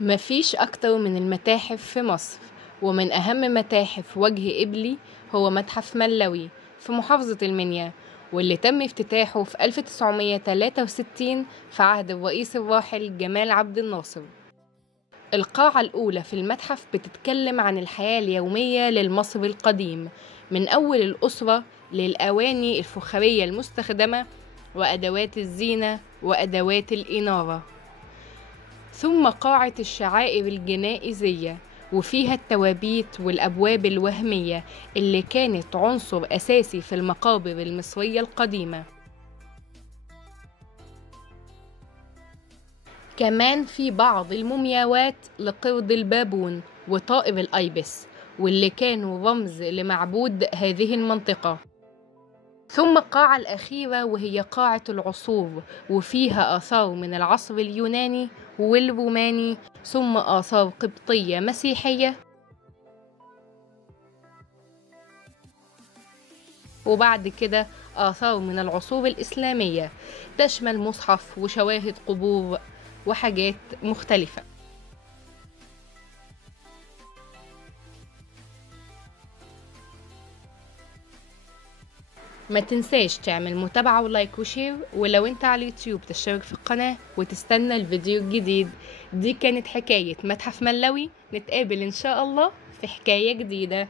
مفيش أكتر من المتاحف في مصر، ومن أهم متاحف وجه قبلي هو متحف ملوي في محافظة المنيا، واللي تم افتتاحه في 1963 في عهد الرئيس الراحل جمال عبد الناصر. القاعة الأولى في المتحف بتتكلم عن الحياة اليومية للمصري القديم، من أول الأسرة للأواني الفخارية المستخدمة وأدوات الزينة وأدوات الإنارة، ثم قاعة الشعائر الجنائزية وفيها التوابيت والأبواب الوهمية اللي كانت عنصر أساسي في المقابر المصرية القديمة. كمان في بعض المومياوات لقرد البابون وطائر الأيبس، واللي كانوا رمز لمعبود هذه المنطقة. ثم القاعة الأخيرة وهي قاعة العصور، وفيها آثار من العصر اليوناني والروماني، ثم آثار قبطية مسيحية، وبعد كده آثار من العصور الإسلامية تشمل مصحف وشواهد قبور وحاجات مختلفة. ما تنساش تعمل متابعة ولايك وشير، ولو انت على اليوتيوب تشترك في القناة وتستنى الفيديو الجديد. دي كانت حكاية متحف ملوي، نتقابل ان شاء الله في حكاية جديدة.